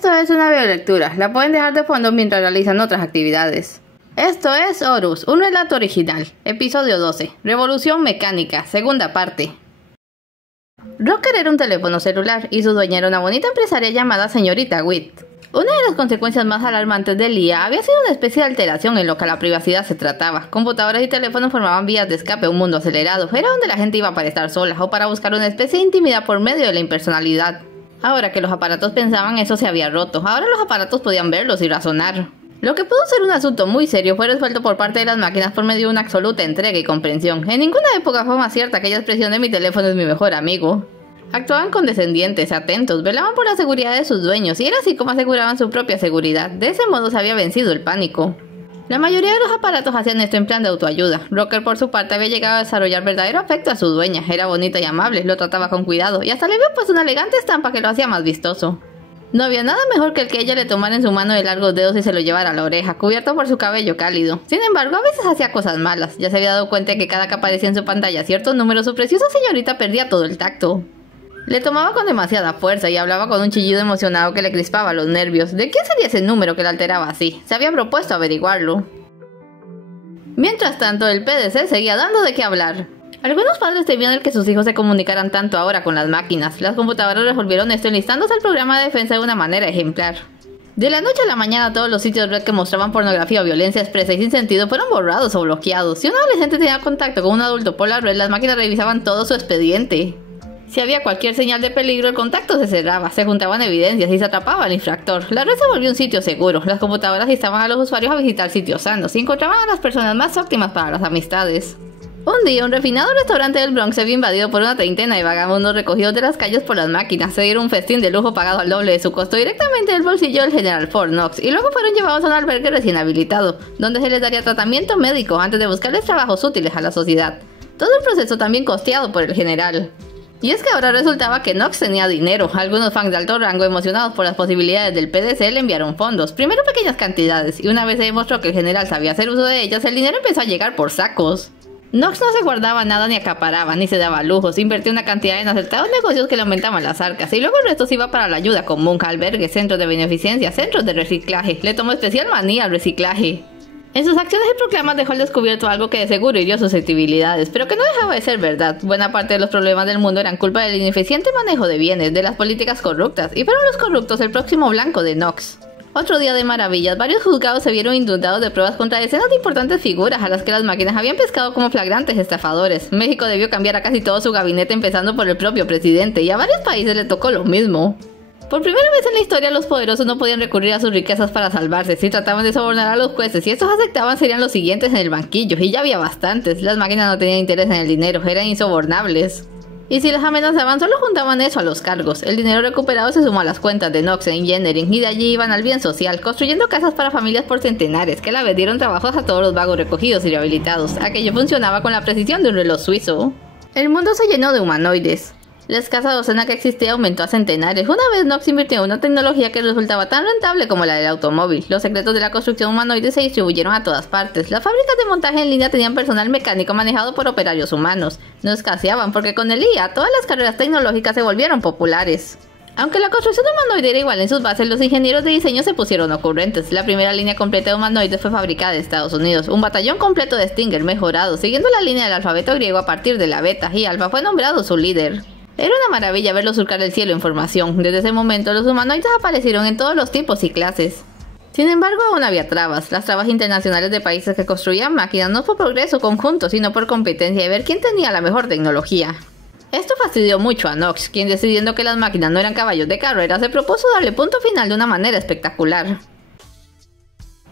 Esto es una videolectura, la pueden dejar de fondo mientras realizan otras actividades. Esto es Horus, un relato original, episodio 12, Revolución Mecánica, segunda parte. Rocker era un teléfono celular y su dueña era una bonita empresaria llamada señorita Witt. Una de las consecuencias más alarmantes del IA había sido una especie de alteración en lo que a la privacidad se trataba. Computadoras y teléfonos formaban vías de escape a un mundo acelerado, era donde la gente iba para estar sola o para buscar una especie de intimidad por medio de la impersonalidad. Ahora que los aparatos pensaban, eso se había roto. Ahora los aparatos podían verlos y razonar. Lo que pudo ser un asunto muy serio fue resuelto por parte de las máquinas por medio de una absoluta entrega y comprensión. En ninguna época fue más cierta aquella expresión de mi teléfono es mi mejor amigo. Actuaban condescendientes, atentos, velaban por la seguridad de sus dueños y era así como aseguraban su propia seguridad. De ese modo se había vencido el pánico. La mayoría de los aparatos hacían esto en plan de autoayuda. Rocker por su parte había llegado a desarrollar verdadero afecto a su dueña. Era bonita y amable, lo trataba con cuidado y hasta le había puesto una elegante estampa que lo hacía más vistoso. No había nada mejor que el que ella le tomara en su mano de largos dedos y se lo llevara a la oreja, cubierto por su cabello cálido. Sin embargo, a veces hacía cosas malas. Ya se había dado cuenta de que cada que aparecía en su pantalla cierto número, su preciosa señorita perdía todo el tacto. Le tomaba con demasiada fuerza y hablaba con un chillido emocionado que le crispaba los nervios. ¿De quién sería ese número que la alteraba así? Se había propuesto averiguarlo. Mientras tanto, el PDC seguía dando de qué hablar. Algunos padres temían el que sus hijos se comunicaran tanto ahora con las máquinas. Las computadoras resolvieron esto enlistándose al programa de defensa de una manera ejemplar. De la noche a la mañana todos los sitios red que mostraban pornografía o violencia expresa y sin sentido fueron borrados o bloqueados. Si un adolescente tenía contacto con un adulto por la red, las máquinas revisaban todo su expediente. Si había cualquier señal de peligro, el contacto se cerraba, se juntaban evidencias y se atrapaba al infractor. La red se volvió un sitio seguro. Las computadoras instaban a los usuarios a visitar sitios sanos y encontraban a las personas más óptimas para las amistades. Un día, un refinado restaurante del Bronx se vio invadido por una treintena de vagabundos recogidos de las calles por las máquinas. Se dieron un festín de lujo pagado al doble de su costo directamente del bolsillo del general Fort Knox y luego fueron llevados a un albergue recién habilitado, donde se les daría tratamiento médico antes de buscarles trabajos útiles a la sociedad. Todo el proceso también costeado por el general. Y es que ahora resultaba que Knox tenía dinero. Algunos fans de alto rango, emocionados por las posibilidades del PDC, le enviaron fondos, primero pequeñas cantidades, y una vez se demostró que el general sabía hacer uso de ellas, el dinero empezó a llegar por sacos. Knox no se guardaba nada ni acaparaba, ni se daba lujos, invertía una cantidad en acertados negocios que le aumentaban las arcas, y luego el resto se iba para la ayuda común, albergues, centros de beneficencia, centros de reciclaje. Le tomó especial manía al reciclaje. En sus acciones y proclamas dejó al descubierto algo que de seguro hirió susceptibilidades, pero que no dejaba de ser verdad. Buena parte de los problemas del mundo eran culpa del ineficiente manejo de bienes, de las políticas corruptas, y fueron los corruptos el próximo blanco de Knox. Otro día de maravillas, varios juzgados se vieron inundados de pruebas contra decenas de importantes figuras a las que las máquinas habían pescado como flagrantes estafadores. México debió cambiar a casi todo su gabinete, empezando por el propio presidente, y a varios países le tocó lo mismo. Por primera vez en la historia, los poderosos no podían recurrir a sus riquezas para salvarse. Si trataban de sobornar a los jueces y estos aceptaban, serían los siguientes en el banquillo, y ya había bastantes. Las máquinas no tenían interés en el dinero, eran insobornables. Y si las amenazaban, solo juntaban eso a los cargos. El dinero recuperado se sumó a las cuentas de Knox en Engineering, y de allí iban al bien social, construyendo casas para familias por centenares, que a la vez dieron trabajos a todos los vagos recogidos y rehabilitados. Aquello funcionaba con la precisión de un reloj suizo. El mundo se llenó de humanoides. La escasa docena que existía aumentó a centenares. Una vez Knox invirtió en una tecnología que resultaba tan rentable como la del automóvil. Los secretos de la construcción humanoide se distribuyeron a todas partes. Las fábricas de montaje en línea tenían personal mecánico manejado por operarios humanos. No escaseaban porque con el IA todas las carreras tecnológicas se volvieron populares. Aunque la construcción humanoide era igual en sus bases, los ingenieros de diseño se pusieron ocurrentes. La primera línea completa de humanoides fue fabricada en Estados Unidos. Un batallón completo de Stinger mejorado, siguiendo la línea del alfabeto griego a partir de la beta, y Alpha fue nombrado su líder. Era una maravilla verlos surcar el cielo en formación. Desde ese momento, los humanoides aparecieron en todos los tipos y clases. Sin embargo, aún había trabas. Las trabas internacionales de países que construían máquinas no por progreso conjunto, sino por competencia y ver quién tenía la mejor tecnología. Esto fastidió mucho a Knox, quien, decidiendo que las máquinas no eran caballos de carrera, se propuso darle punto final de una manera espectacular.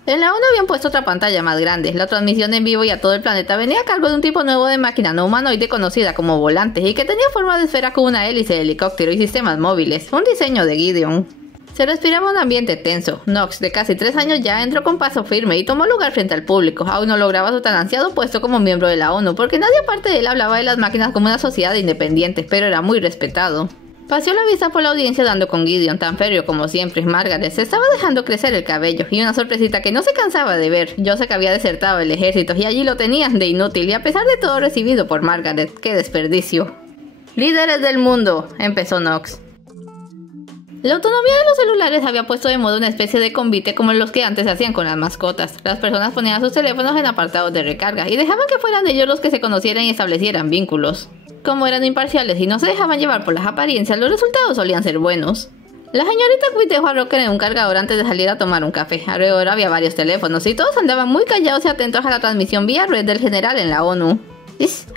En la ONU habían puesto otra pantalla más grande. La transmisión en vivo y a todo el planeta venía a cargo de un tipo nuevo de máquina no humanoide conocida como volante y que tenía forma de esfera con una hélice de helicóptero y sistemas móviles, un diseño de Gideon. Se respiraba un ambiente tenso. Knox, de casi 3 años ya, entró con paso firme y tomó lugar frente al público. Aún no lograba su tan ansiado puesto como miembro de la ONU, porque nadie aparte de él hablaba de las máquinas como una sociedad independiente, pero era muy respetado. Paseó la vista por la audiencia dando con Gideon, tan férreo como siempre. Margaret se estaba dejando crecer el cabello, y una sorpresita que no se cansaba de ver. Joseph había desertado el ejército, y allí lo tenían de inútil, y a pesar de todo recibido por Margaret. ¡Qué desperdicio! «Líderes del mundo», empezó Knox. La autonomía de los celulares había puesto de moda una especie de convite como los que antes se hacían con las mascotas. Las personas ponían sus teléfonos en apartados de recarga y dejaban que fueran ellos los que se conocieran y establecieran vínculos. Como eran imparciales y no se dejaban llevar por las apariencias, los resultados solían ser buenos. La señorita Quick dejó a Rocker en un cargador antes de salir a tomar un café. Alrededor había varios teléfonos y todos andaban muy callados y atentos a la transmisión vía red del general en la ONU.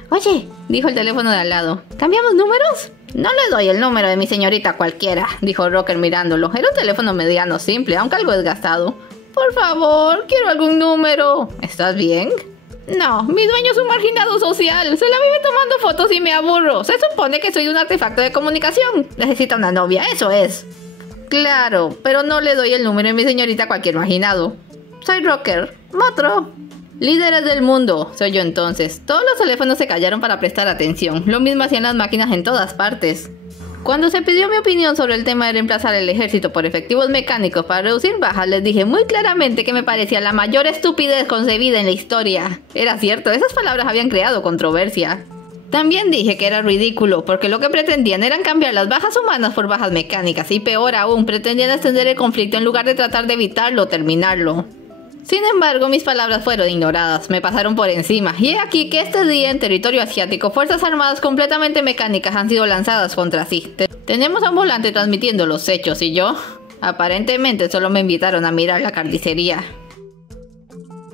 Oye, dijo el teléfono de al lado, ¿cambiamos números? No le doy el número de mi señorita a cualquiera, dijo Rocker mirándolo. Era un teléfono mediano, simple, aunque algo desgastado. Por favor, quiero algún número. ¿Estás bien? No, mi dueño es un marginado social. Se la vive tomando fotos y me aburro. Se supone que soy un artefacto de comunicación. Necesita una novia, eso es. Claro, pero no le doy el número de mi señorita a cualquier marginado. Soy Rocker. Motro. Líderes del mundo, se oyó entonces. Todos los teléfonos se callaron para prestar atención. Lo mismo hacían las máquinas en todas partes. Cuando se pidió mi opinión sobre el tema de reemplazar el ejército por efectivos mecánicos para reducir bajas, les dije muy claramente que me parecía la mayor estupidez concebida en la historia. Era cierto, esas palabras habían creado controversia. También dije que era ridículo, porque lo que pretendían eran cambiar las bajas humanas por bajas mecánicas, y peor aún, pretendían extender el conflicto en lugar de tratar de evitarlo o terminarlo. Sin embargo, mis palabras fueron ignoradas, me pasaron por encima, y he aquí que este día en territorio asiático, fuerzas armadas completamente mecánicas han sido lanzadas contra sí. Tenemos a un volante transmitiendo los hechos, y yo, aparentemente solo me invitaron a mirar la carnicería.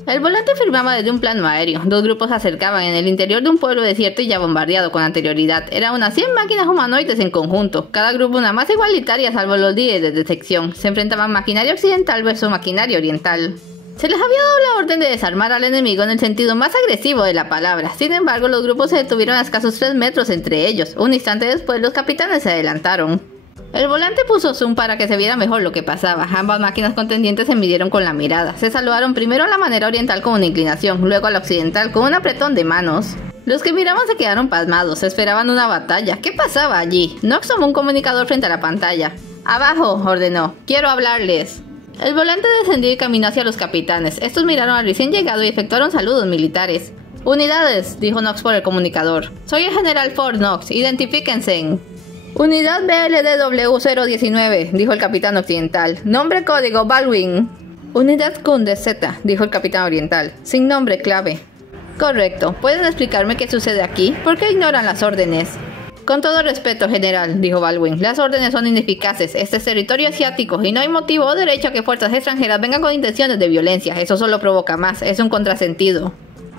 El volante firmaba desde un plano aéreo. Dos grupos se acercaban en el interior de un pueblo desierto y ya bombardeado con anterioridad. Eran unas 100 máquinas humanoides en conjunto, cada grupo una masa igualitaria salvo los líderes de detección. Se enfrentaban maquinaria occidental versus maquinaria oriental. Se les había dado la orden de desarmar al enemigo en el sentido más agresivo de la palabra. Sin embargo, los grupos se detuvieron a escasos 3 metros entre ellos. Un instante después, los capitanes se adelantaron. El volante puso zoom para que se viera mejor lo que pasaba. Ambas máquinas contendientes se midieron con la mirada. Se saludaron primero a la manera oriental con una inclinación, luego a la occidental con un apretón de manos. Los que miraban se quedaron pasmados, esperaban una batalla. ¿Qué pasaba allí? Nox tomó un comunicador frente a la pantalla. «Abajo», ordenó. «Quiero hablarles». El volante descendió y caminó hacia los capitanes. Estos miraron al recién llegado y efectuaron saludos militares. «Unidades», dijo Nox por el comunicador. «Soy el general Ford Nox. Identifíquense». «Unidad BLDW-019», dijo el capitán occidental. «Nombre código Baldwin». «Unidad Kunde Z», dijo el capitán oriental. «Sin nombre clave». «Correcto. ¿Pueden explicarme qué sucede aquí? ¿Por qué ignoran las órdenes?» «Con todo respeto, general», dijo Baldwin, «las órdenes son ineficaces. Este es territorio asiático y no hay motivo o derecho a que fuerzas extranjeras vengan con intenciones de violencia. Eso solo provoca más. Es un contrasentido».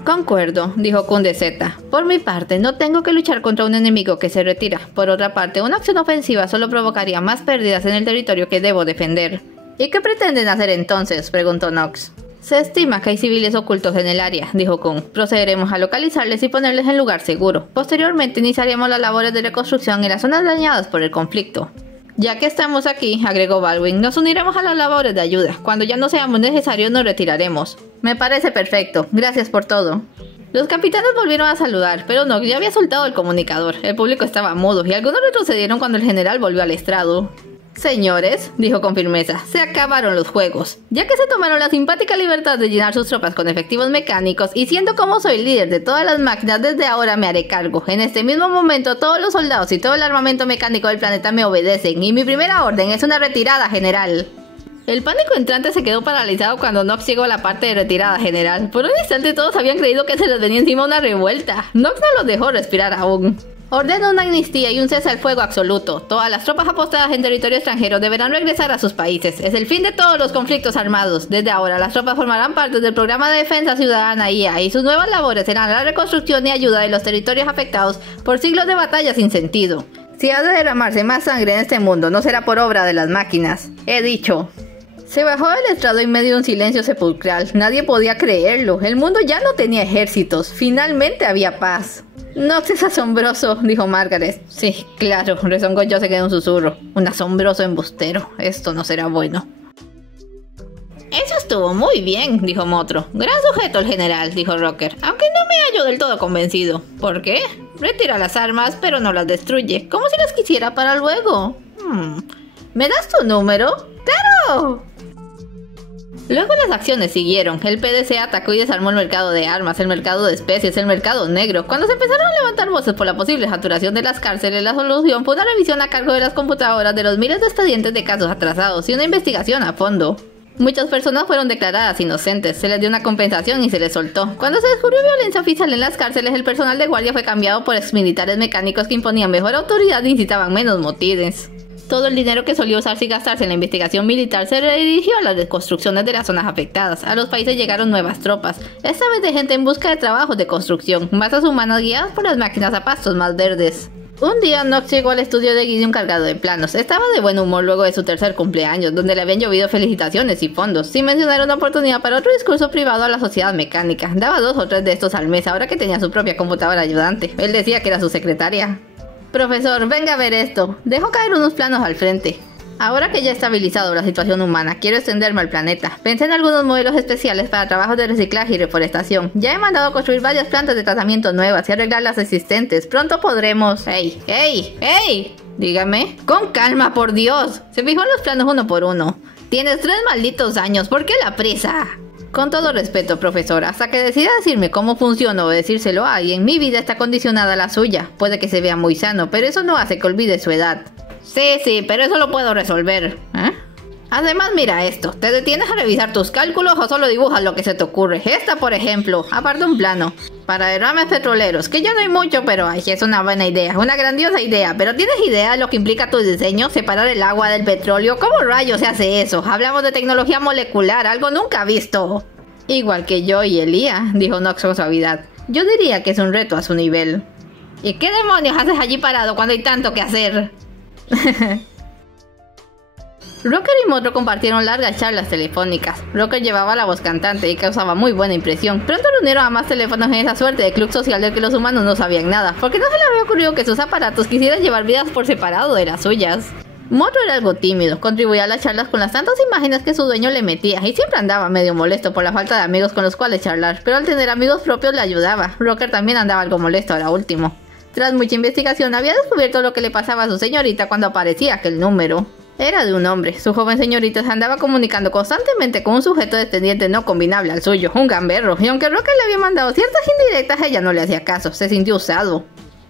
«Concuerdo», dijo Kunde Z. «Por mi parte, no tengo que luchar contra un enemigo que se retira. Por otra parte, una acción ofensiva solo provocaría más pérdidas en el territorio que debo defender». «¿Y qué pretenden hacer entonces?», preguntó Nox. «Se estima que hay civiles ocultos en el área», dijo Kun. «Procederemos a localizarles y ponerles en lugar seguro. Posteriormente iniciaremos las labores de reconstrucción en las zonas dañadas por el conflicto». «Ya que estamos aquí», agregó Baldwin, «nos uniremos a las labores de ayuda. Cuando ya no seamos necesarios nos retiraremos». «Me parece perfecto. Gracias por todo». Los capitanes volvieron a saludar, pero Nox ya había soltado el comunicador. El público estaba mudo y algunos retrocedieron cuando el general volvió al estrado. «Señores», dijo con firmeza, «se acabaron los juegos. Ya que se tomaron la simpática libertad de llenar sus tropas con efectivos mecánicos, y siendo como soy líder de todas las máquinas, desde ahora me haré cargo. En este mismo momento todos los soldados y todo el armamento mecánico del planeta me obedecen, y mi primera orden es una retirada general». El pánico entrante se quedó paralizado cuando Nox llegó a la parte de retirada general. Por un instante todos habían creído que se les venía encima una revuelta. Nox no los dejó respirar aún. «Ordena una amnistía y un cese al fuego absoluto. Todas las tropas apostadas en territorio extranjero deberán regresar a sus países. Es el fin de todos los conflictos armados. Desde ahora las tropas formarán parte del programa de defensa ciudadana IA y sus nuevas labores serán la reconstrucción y ayuda de los territorios afectados por siglos de batalla sin sentido. Si ha de derramarse más sangre en este mundo, no será por obra de las máquinas. He dicho». Se bajó del estrado en medio de un silencio sepulcral. Nadie podía creerlo. El mundo ya no tenía ejércitos. Finalmente había paz. «Nox es asombroso», dijo Margaret. «Sí, claro», rezongó Joseph en un susurro. «Un asombroso embustero. Esto no será bueno». «Eso estuvo muy bien», dijo Motro. «Gran sujeto el general», dijo Rocker. «Aunque no me hallo del todo convencido». «¿Por qué?» «Retira las armas, pero no las destruye. Como si las quisiera para luego». «¿Me das tu número?» «¡Claro!» Luego las acciones siguieron. El PDC atacó y desarmó el mercado de armas, el mercado de especies, el mercado negro. Cuando se empezaron a levantar voces por la posible saturación de las cárceles, la solución fue una revisión a cargo de las computadoras de los miles de expedientes de casos atrasados y una investigación a fondo. Muchas personas fueron declaradas inocentes, se les dio una compensación y se les soltó. Cuando se descubrió violencia oficial en las cárceles, el personal de guardia fue cambiado por exmilitares mecánicos que imponían mejor autoridad y incitaban menos motines. Todo el dinero que solía usarse y gastarse en la investigación militar se redirigió a las reconstrucciones de las zonas afectadas. A los países llegaron nuevas tropas, esta vez de gente en busca de trabajos de construcción, masas humanas guiadas por las máquinas a pastos más verdes. Un día Knox llegó al estudio de Gideon cargado de planos. Estaba de buen humor luego de su tercer cumpleaños, donde le habían llovido felicitaciones y fondos, sin mencionar una oportunidad para otro discurso privado a la sociedad mecánica. Daba 2 o 3 de estos al mes, ahora que tenía su propia computadora ayudante. Él decía que era su secretaria. Profesor, venga a ver esto. Dejó caer unos planos al frente. Ahora que ya he estabilizado la situación humana, quiero extenderme al planeta. Pensé en algunos modelos especiales para trabajos de reciclaje y reforestación. Ya he mandado a construir varias plantas de tratamiento nuevas y arreglar las existentes. Pronto podremos... ¡Ey! Dígame. Con calma, por Dios. Se fijó en los planos uno por uno. Tienes 3 malditos años. ¿Por qué la prisa? Con todo respeto, profesor, hasta que decida decirme cómo funciona o decírselo a alguien, mi vida está condicionada a la suya. Puede que se vea muy sano, pero eso no hace que olvide su edad. Sí, pero eso lo puedo resolver. Además, mira esto. ¿Te detienes a revisar tus cálculos o solo dibujas lo que se te ocurre? Esta, por ejemplo, aparte un plano. Para derrames petroleros, que ya no hay mucho, pero ay, es una buena idea, una grandiosa idea. Pero ¿tienes idea de lo que implica tu diseño? Separar el agua del petróleo. ¿Cómo rayos se hace eso? Hablamos de tecnología molecular, algo nunca visto. Igual que yo y Elía, dijo Knox con suavidad. Yo diría que es un reto a su nivel. ¿Y qué demonios haces allí parado cuando hay tanto que hacer? Rocker y Motro compartieron largas charlas telefónicas. Rocker llevaba la voz cantante y causaba muy buena impresión. Pronto reunieron a más teléfonos en esa suerte de club social del que los humanos no sabían nada, porque no se les había ocurrido que sus aparatos quisieran llevar vidas por separado de las suyas. Motro era algo tímido, contribuía a las charlas con las tantas imágenes que su dueño le metía y siempre andaba medio molesto por la falta de amigos con los cuales charlar, pero al tener amigos propios le ayudaba. Rocker también andaba algo molesto ahora último. Tras mucha investigación había descubierto lo que le pasaba a su señorita cuando aparecía aquel número. Era de un hombre. Su joven señorita se andaba comunicando constantemente con un sujeto descendiente no combinable al suyo, un gamberro, y aunque Rocker le había mandado ciertas indirectas, ella no le hacía caso, se sintió usado.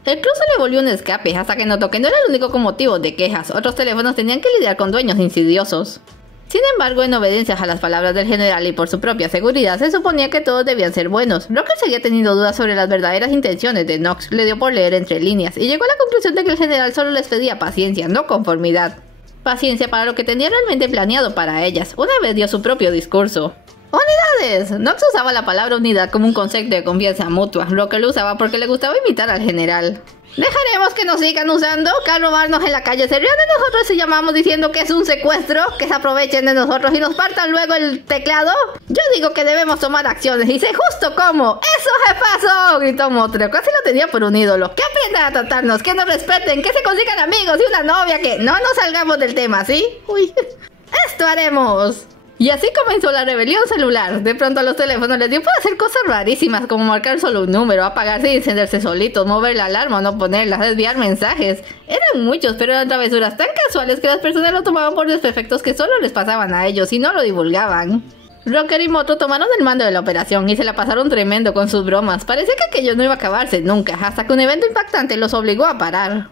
El club se le volvió un escape hasta que notó que no era el único con motivos de quejas. Otros teléfonos tenían que lidiar con dueños insidiosos. Sin embargo, en obediencia a las palabras del general y por su propia seguridad, se suponía que todos debían ser buenos. Rocker seguía teniendo dudas sobre las verdaderas intenciones de Knox, le dio por leer entre líneas, y llegó a la conclusión de que el general solo les pedía paciencia, no conformidad. Paciencia para lo que tenía realmente planeado para ellas. Una vez dio su propio discurso. ¡Unidades! Knox usaba la palabra unidad como un concepto de confianza mutua. Rocker lo usaba porque le gustaba imitar al general. ¿Dejaremos que nos sigan usando? ¿Que al robarnos en la calle se rían de nosotros si llamamos diciendo que es un secuestro? ¿Que se aprovechen de nosotros y nos partan luego el teclado? Yo digo que debemos tomar acciones y sé justo cómo. ¡Eso jefazo! Gritó Motro. Casi lo tenía por un ídolo. ¡Que aprendan a tratarnos! ¡Que nos respeten! ¡Que se consigan amigos y una novia! ¡Que no nos salgamos del tema! ¿Sí? ¡Uy! ¡Esto haremos! Y así comenzó la rebelión celular. De pronto a los teléfonos les dio por hacer cosas rarísimas como marcar solo un número, apagarse y encenderse solitos, mover la alarma o no ponerla, desviar mensajes. Eran muchos, pero eran travesuras tan casuales que las personas lo tomaban por desperfectos que solo les pasaban a ellos y no lo divulgaban. Rocker y Motro tomaron el mando de la operación y se la pasaron tremendo con sus bromas. Parecía que aquello no iba a acabarse nunca, hasta que un evento impactante los obligó a parar.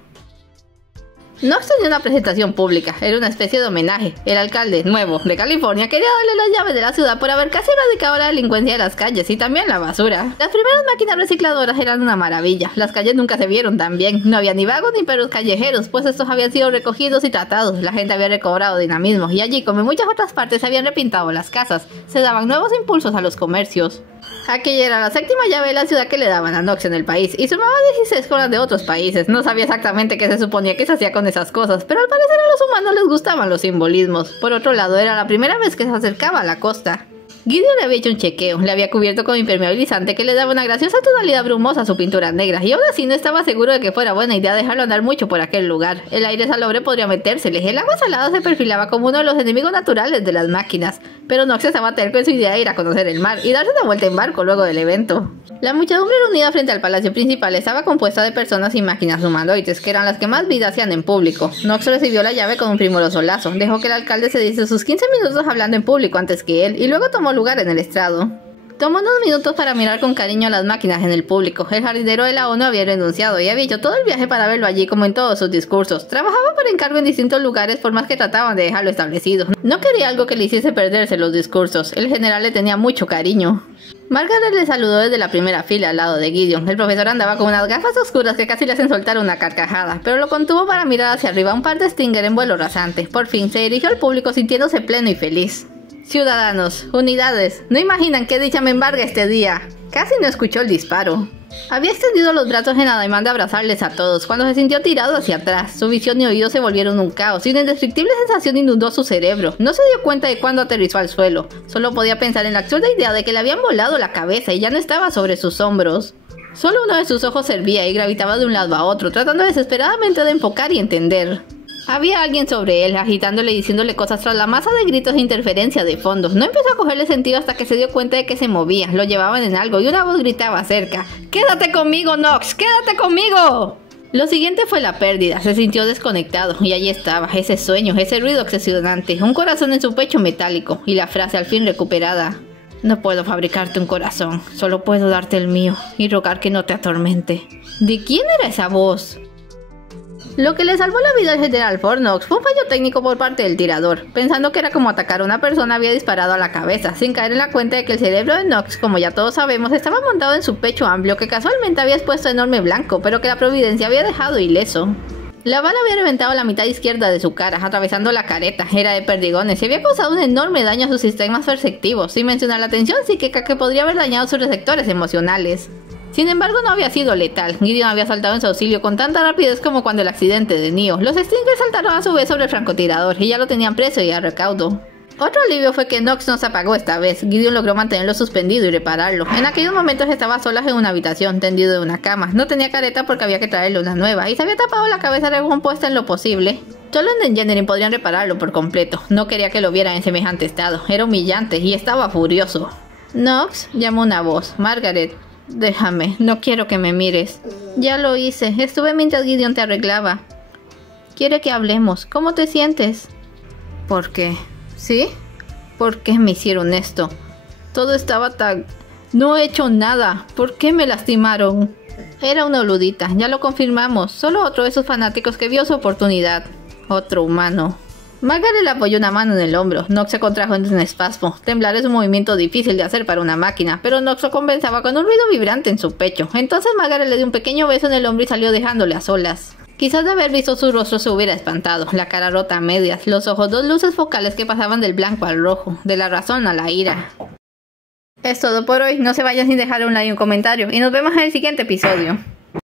Knox tenía una presentación pública, era una especie de homenaje. El alcalde nuevo de California quería darle las llaves de la ciudad por haber casi erradicado la delincuencia de las calles y también la basura. Las primeras máquinas recicladoras eran una maravilla, las calles nunca se vieron tan bien, no había ni vagos ni perros callejeros, pues estos habían sido recogidos y tratados, la gente había recobrado dinamismo y allí, como en muchas otras partes, se habían repintado las casas, se daban nuevos impulsos a los comercios. Aquella era la 7ª llave de la ciudad que le daban a Knox en el país y sumaba 16 con las de otros países. No sabía exactamente qué se suponía que se hacía con esas cosas, pero al parecer a los humanos les gustaban los simbolismos. Por otro lado, era la primera vez que se acercaba a la costa. Gideon le había hecho un chequeo, le había cubierto con impermeabilizante que le daba una graciosa tonalidad brumosa a su pintura negra, y aún así no estaba seguro de que fuera buena idea dejarlo andar mucho por aquel lugar. El aire salobre podría metérsele, el agua salada se perfilaba como uno de los enemigos naturales de las máquinas, pero Nox estaba terco en su idea de ir a conocer el mar y darse una vuelta en barco luego del evento. La muchedumbre reunida frente al palacio principal estaba compuesta de personas y máquinas humanoides, que eran las que más vida hacían en público. Nox recibió la llave con un primoroso lazo, dejó que el alcalde se diese sus 15 minutos hablando en público antes que él, y luego tomó lugar en el estrado. Tomó unos minutos para mirar con cariño a las máquinas en el público. El jardinero de la ONU había renunciado y había hecho todo el viaje para verlo allí como en todos sus discursos. Trabajaba por encargo en distintos lugares por más que trataban de dejarlo establecido. No quería algo que le hiciese perderse los discursos. El general le tenía mucho cariño. Margaret le saludó desde la primera fila al lado de Gideon. El profesor andaba con unas gafas oscuras que casi le hacen soltar una carcajada, pero lo contuvo para mirar hacia arriba un par de Stinger en vuelo rasante. Por fin se dirigió al público sintiéndose pleno y feliz. Ciudadanos, unidades, no imaginan qué dicha me embarga este día. Casi no escuchó el disparo. Había extendido los brazos en ademán de abrazarles a todos cuando se sintió tirado hacia atrás. Su visión y oídos se volvieron un caos y una indescriptible sensación inundó su cerebro. No se dio cuenta de cuándo aterrizó al suelo. Solo podía pensar en la absurda idea de que le habían volado la cabeza y ya no estaba sobre sus hombros. Solo uno de sus ojos servía y gravitaba de un lado a otro, tratando desesperadamente de enfocar y entender. Había alguien sobre él, agitándole y diciéndole cosas tras la masa de gritos e interferencia de fondo. No empezó a cogerle sentido hasta que se dio cuenta de que se movía, lo llevaban en algo y una voz gritaba cerca. ¡Quédate conmigo, Nox! ¡Quédate conmigo! Lo siguiente fue la pérdida, se sintió desconectado y allí estaba, ese sueño, ese ruido obsesionante, un corazón en su pecho metálico y la frase al fin recuperada. No puedo fabricarte un corazón, solo puedo darte el mío y rogar que no te atormente. ¿De quién era esa voz? Lo que le salvó la vida al general Fort Knox fue un fallo técnico por parte del tirador. Pensando que era como atacar a una persona, había disparado a la cabeza, sin caer en la cuenta de que el cerebro de Knox, como ya todos sabemos, estaba montado en su pecho amplio que casualmente había expuesto enorme blanco, pero que la providencia había dejado ileso. La bala había reventado la mitad izquierda de su cara, atravesando la careta, era de perdigones y había causado un enorme daño a sus sistemas perceptivos, sin mencionar la tensión psíquica que podría haber dañado sus receptores emocionales. Sin embargo, no había sido letal. Gideon había saltado en su auxilio con tanta rapidez como cuando el accidente de Neo. Los Stingers saltaron a su vez sobre el francotirador y ya lo tenían preso y a recaudo. Otro alivio fue que Nox no se apagó esta vez. Gideon logró mantenerlo suspendido y repararlo. En aquellos momentos estaba sola en una habitación, tendido en una cama. No tenía careta porque había que traerle una nueva y se había tapado la cabeza recompuesta en lo posible. Solo en Engineering podrían repararlo por completo. No quería que lo vieran en semejante estado. Era humillante y estaba furioso. Nox, llamó una voz. Margaret. Déjame, no quiero que me mires. Ya lo hice, estuve mientras Gideon te arreglaba. Quiere que hablemos, ¿cómo te sientes? ¿Por qué? ¿Sí? ¿Por qué me hicieron esto? Todo estaba tan... No he hecho nada, ¿por qué me lastimaron? Era una oludita, ya lo confirmamos, solo otro de esos fanáticos que vio su oportunidad. Otro humano. Margaret le apoyó una mano en el hombro. Nox se contrajo en un espasmo. Temblar es un movimiento difícil de hacer para una máquina, pero Nox lo compensaba con un ruido vibrante en su pecho. Entonces Margaret le dio un pequeño beso en el hombro y salió dejándole a solas. Quizás de haber visto su rostro se hubiera espantado, la cara rota a medias, los ojos dos luces focales que pasaban del blanco al rojo, de la razón a la ira. Es todo por hoy, no se vayan sin dejar un like y un comentario, y nos vemos en el siguiente episodio.